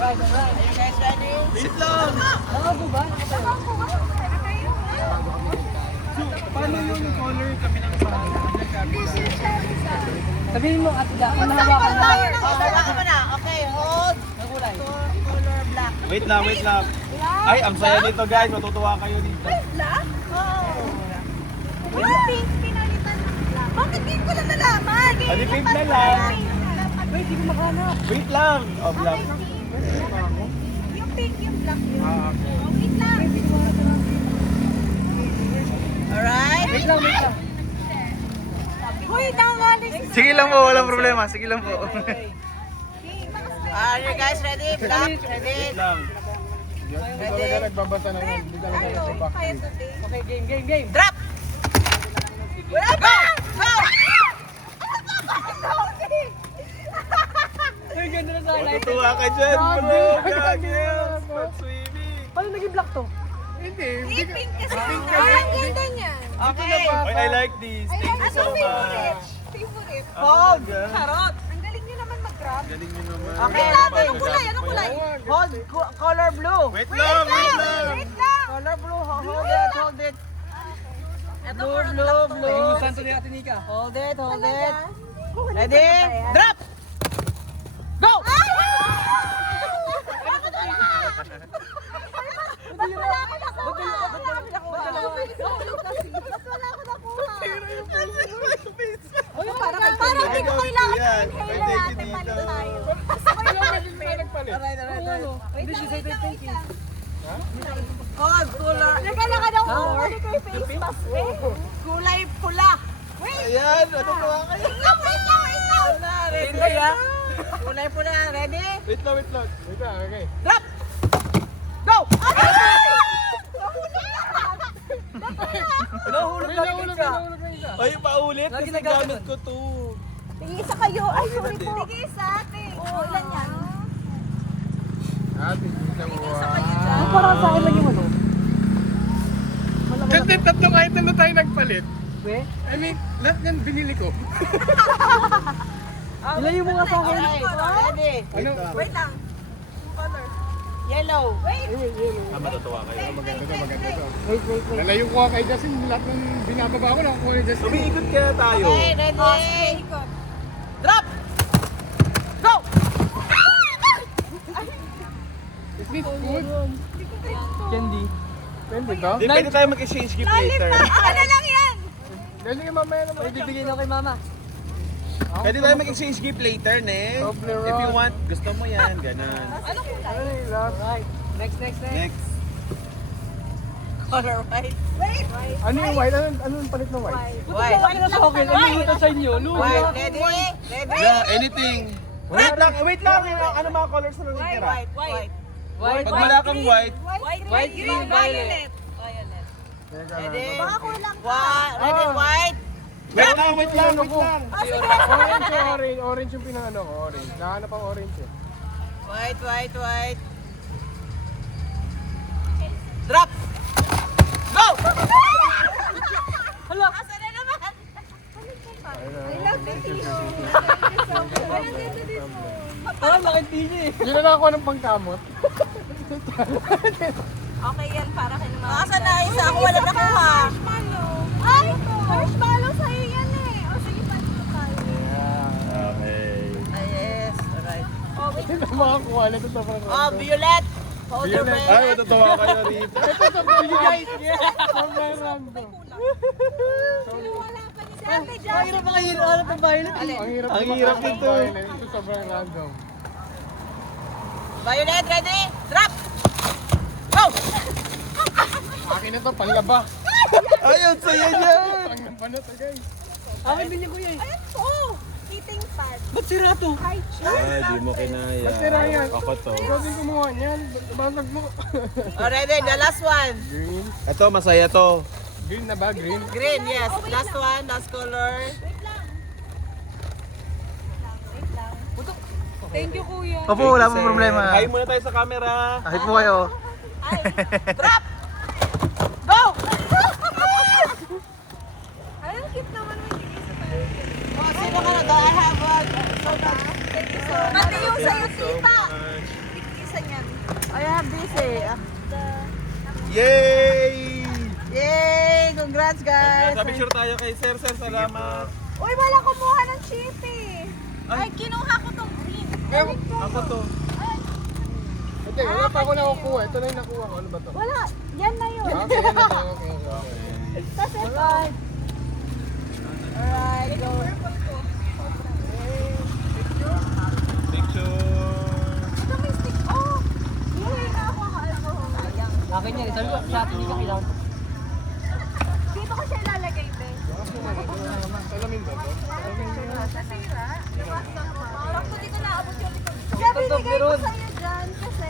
Alright. Are you guys ready? Sit lang! Nakabo ba? Paano yung color kami ng paano? Sabihin mo, Ate Da, kung nahawakan mo. Hawakan mo na. Okay, hold. Kulay. Color black. Wait lang. Ay, ang saya nito guys. Matutuwa kayo dito. Black? Oo. Yung pink, pinalitan ng black. Bakit pink ko lang nalaman? Ano pink na lang? Wait, di ko makahanap. Wait lang. Oh, black. Yung pink, yung black yun. Ah, okay. Oh, wait lang. Alright. Wait lang. Hoy, nangalis. Sige lang po, walang problema. Sige lang po. Are you guys ready? Black, ready? Wait lang. Ready? Nagbabasa na yun. Hindi talaga Kaya today. Okay, game. Drop! Wala pa! Go! Ay, ganda na sa highlight. Matutuwa ka dyan, bro. Gagils. Pag-swimming. Paano naging black to? Hindi pink kasi. Ang ganda niya. Okay. Oy, I like this. Thank you so much. Favorite. Hold. Charot. Ang galing niyo naman mag-grab. Galing nyo naman. Okay, anong kulay? Anong kulay? Hold color blue. Wait lang. Wait lang. Color blue. Hold it. Ito blue. Inusan to ni Ate Nika. Hold it. Ready? Drop! Go! Parang hindi ko kailangan Yan. ng Pwede inhaler dito natin dito. palit tayo. Gusto ko yung Alright. Hindi siya say thank you. Hold, color. Nagkalakan ako. Ano kayo face mask eh? Kulay pula. Wait! Ayan, ano ba kayo? Wait lang. Ready? Kulay pula. Ready? Wait lang. Okay. Drop! Go! Nahulog na rin siya. Ay, paulit Lagi kasi nagaganon. gamit ko to. Tig-isa kayo. Ay, sorry po. Tig-isa, ate. Oo, ilan yan? Tig-isa kayo dyan. Parang sa akin lang yung ano. Kasi tatlong item na tayo nagpalit. We? I mean, lahat yan binili ko. Ilayo mo nga sa akin. Ready? Ano? Wait lang. Color. Yellow. Wait. Matutuwa kayo. Wait. Nalayo ko kay Justin, lahat ng binababa ko nakukuha ni Justin. Umiikot kaya tayo. Okay, ready? Drop! Go! Is this food? Candy. Pwede ba? Di, pwede tayo mag-exchange gift later. Ano lang yan? Pwede nga mamaya naman. Ay, bibigyan ako kay mama. Pwede tayo mag-exchange gift later, ne? Toblerone. If you want, gusto mo yan, ganun. Anong kulay? Ay, last. Right. Next. Next. Color white. Wait! Ano yung white? Ano yung palit ng white? White. Bakit na sa akin? Ano yung sa inyo? Lugo. White. Ready? Ready? Yeah, anything. Wait lang. Ano mga colors na natitira? White. Pag wala kang white, White, green, violet. Ready? Baka kulang ka. Ready? White. wait lang. Orange o orange? Orange yung pinangano ko, orange. Nahanap ang orange eh. White. Drop! Go! Hala. Asa na naman? I love this. Parang laki TV eh. Hindi na ako ng pangkamot. Okay yan para kay Mama. Asa na isa? Ako wala nakuha. Ay! Marshmallow sa'yo yan eh. O sige, paano tayo? Okay. Ay, yes. Alright. Hindi na makakuha na ito sa Oh, pangkamot. violet. Hold your Ay, breath. matutuwa kayo rito. Ito sa pili guys! Sobrang random. Ang hirap mga hero. Ano pang violet? Ang hirap nito. Ito sobrang random. Violet, ready? Drop! Go! Akin na to, panglaba. Ayun, saya niya. Panglaba na to guys. Akin din yung kuya eh. Ayan to! Heating pad. Ba't sira to? Ay, di mo kinaya. Ba't sira yan? Ako to. Ikaw din kumuha niyan. Basag mo. Oh, ready? The last one. Green. Ito, masaya to. Green na ba? Green? Green, yes. Last one, last color. Thank you kuya. Opo, wala pong problema. Hi muna tayo sa camera. Kahit po kayo. Drop! Go! Ay, ang cute naman mo yung isa tayo. Oh, sino ka na to? I have one. So much. Thank you so much. Pati yung sa'yo, tita. eh. Yay! Yay! Congrats guys! Sabi sure tayo kay Sir. Sir, salamat. Uy, wala kumuha ng chippy! Ay, kinuha ko tong green. Ako to. Hindi, wala pa ako nakukuha. Ito na yung nakuha ko. Ano ba to? Wala, yan na yun. Okay, yan na to. Okay. Tapos ito. Alright, go. Picture. Ito may stick. Oh! Yay, nakakuha ko alcohol. Sayang. Akin yan. Sabi ko, sa atin hindi ka kailangan. Dito ko siya ilalagay, be. Salamin ba to? Nasira. Bakit ko dito naabot yung likod ko? Kaya binigay ko sa'yo dyan kasi